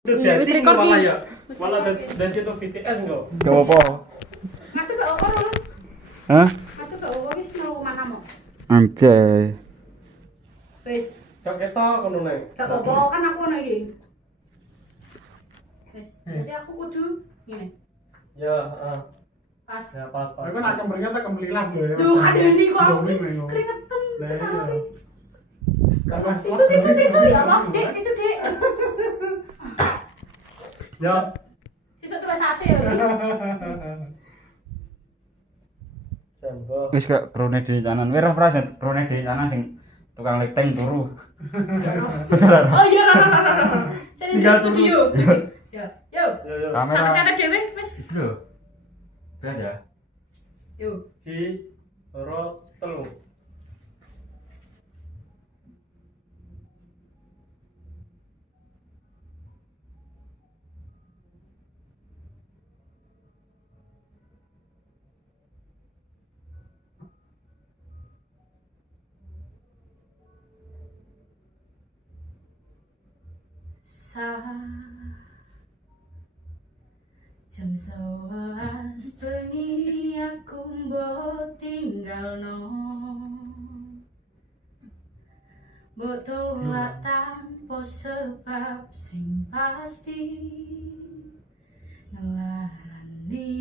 Wis record iki. Malah dan kita BTS enggak? Gak apa-apa. Aku gak apa lho. Hah? Aku gak apa wis mau makamu. Anjay. Wis, Gak ketok ngono nek. gak apa kan aku ono iki. Wis, jadi aku kudu ngene. Ya, Pas. ya pas. Tapi kan akan berikan tak kembalilah lho ya. Duh, ada ini kok aku Keringetan. keringetan Lah sekali. iya. Tisu ya, Bang. Dek, tisu, Dek. Ya. Tisu tulis hasil. Sembo. Wis kok krone di kanan. Wis ora krone di kanan sing tukang lifting turu. Oh iya, Saya di studio. Ya, yo. Yo. Kamera. Tak catet dhewe, wis. Iki lho. Berada. Yo. Si loro telu. Jam 11 bengi aku mbok tinggalno. Mbok tolak tanpa sebab sing pasti ngelarani.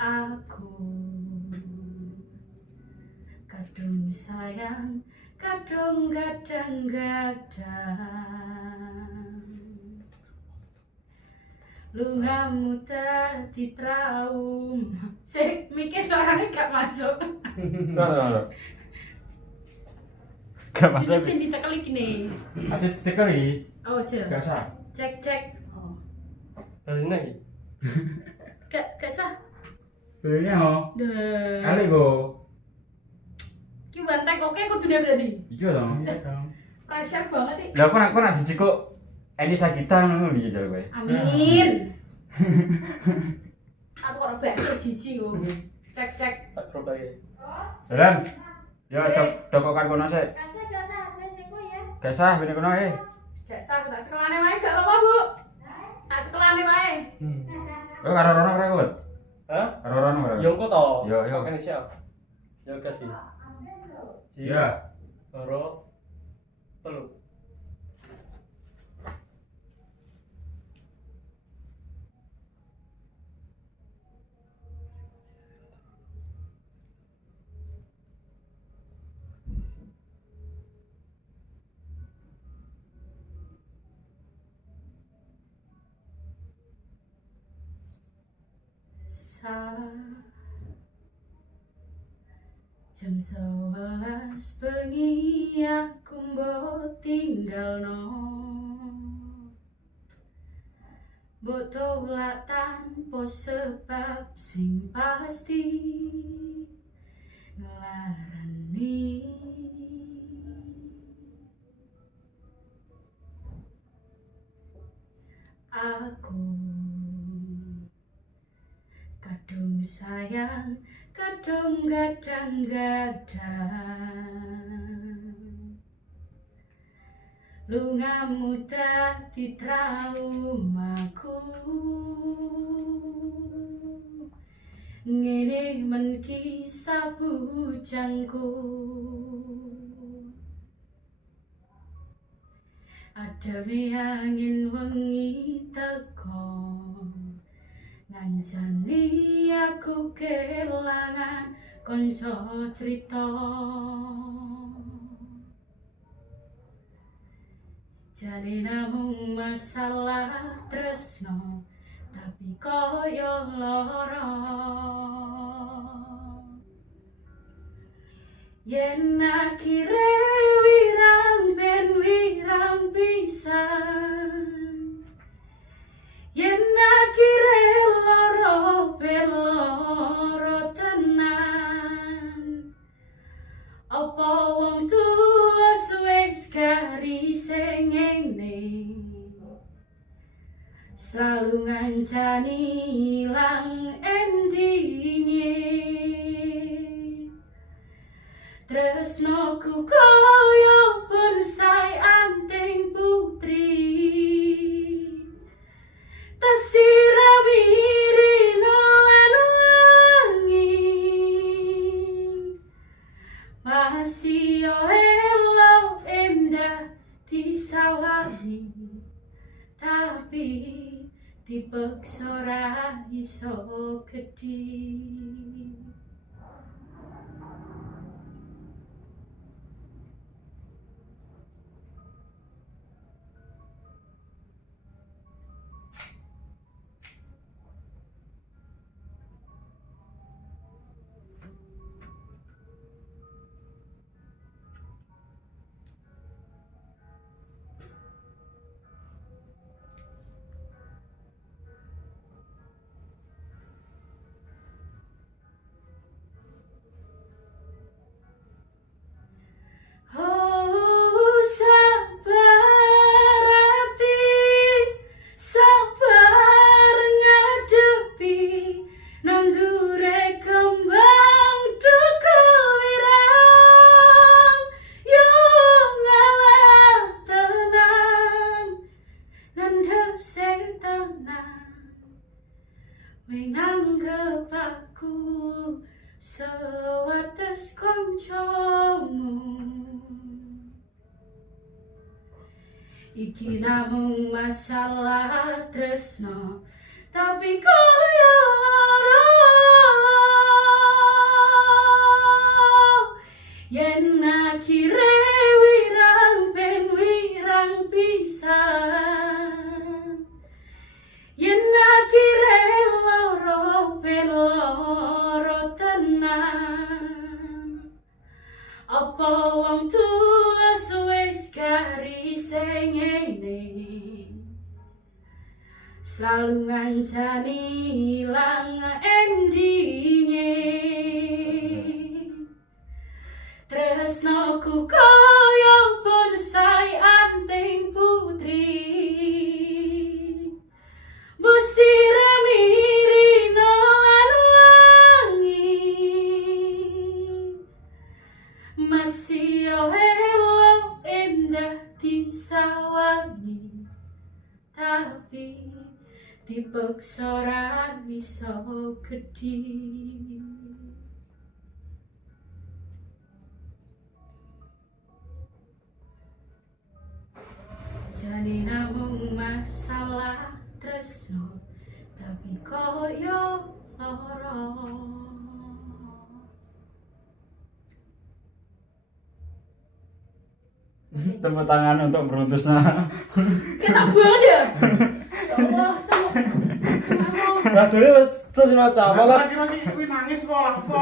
Aku kadung sayang, kadung gadang-gadang. Lungamu dadi trauma. Sik, mikir suaranya gak masuk. Gak Ini masuk. sing dicekel iki nih. Aja cekeli. Oh, aja. Gak usah. Cek. Oh. Dari nek. Gak sah. Belinya ho. Deh. Kali go. Ki bantek oke kudu dia berarti. Iya dong. Iya dong. Pressure banget iki. Lah kok nak dicikuk Eni Sagita ngono lho jare kowe. Amin. Aku ora bakso jiji kok. Cek. Sak grup lagi. Jalan. Ya dokokan kono sik. Gak sah bene kono eh. Gak sah tak cekelane wae gak apa-apa, Bu. Tak cekelane wae. Kowe karo rono ora kuat? Hah? Karo rono ora? Yo engko to. Yo. Kan siap. Yo kasih. Si Iya. loro telu. Jam 11 bengi aku mbok tinggalno. Mbok tolak tanpa sebab sing pasti ngelarani. Aku kadung sayang, kadung gadang-gadang. Lungamu dadi traumaku. Ngene men kisah bujangku. Ada angin wengi teko ngancani aku kelangan konco cerita. Jane namung masalah tresno tapi koyo lara. Yen akhire wirang ben wirang pisan. Yen akhire loro ben loro tenan. Apa wong tulus wis garising ngene. selalu ngancani ilang endingnya, Tresnoku kaya bonsai anting putri tasirami rino lan wangi masih elo endah disawani tapi dipeksa ra iso gedhi. Menganggap aku sewates koncomu. Iki namung masalah tresno, tapi koyo lara yen akhire wirang ben wirang pisan. Yen akhire loro ben loro tenan. Apa wong tulus wis garise ngene, selalu ngancani ilang endinge. Tresnoku kaya bonsai anting putri busirami rino lan wangi masih elo endah disawani tapi dipeksa ra iso gedhi. Jane namung masalah tresno, tapi koyo lara. Tepuk tangan untuk Brutusna. Kita banget ya. Ya Allah, sama. Waduh wis terus maca apa lah. Lagi kuwi nangis kok lah kok.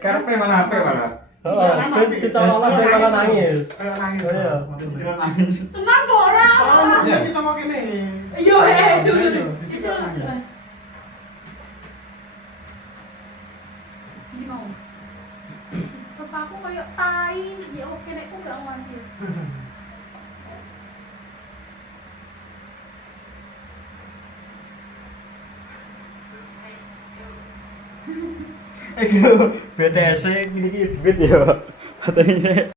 Karepe mana HP malah. Heeh, bisa malah malah nangis. Kayak nangis. Oh, iya. Kira nangis. Tenang kok ora. Soalnya iki sama kene. Yo dulu. Itu Mas. Ini mau. Bapakku kayak tai, ya oke nek ku gak ngambil. BTS iki duit ya. Katanya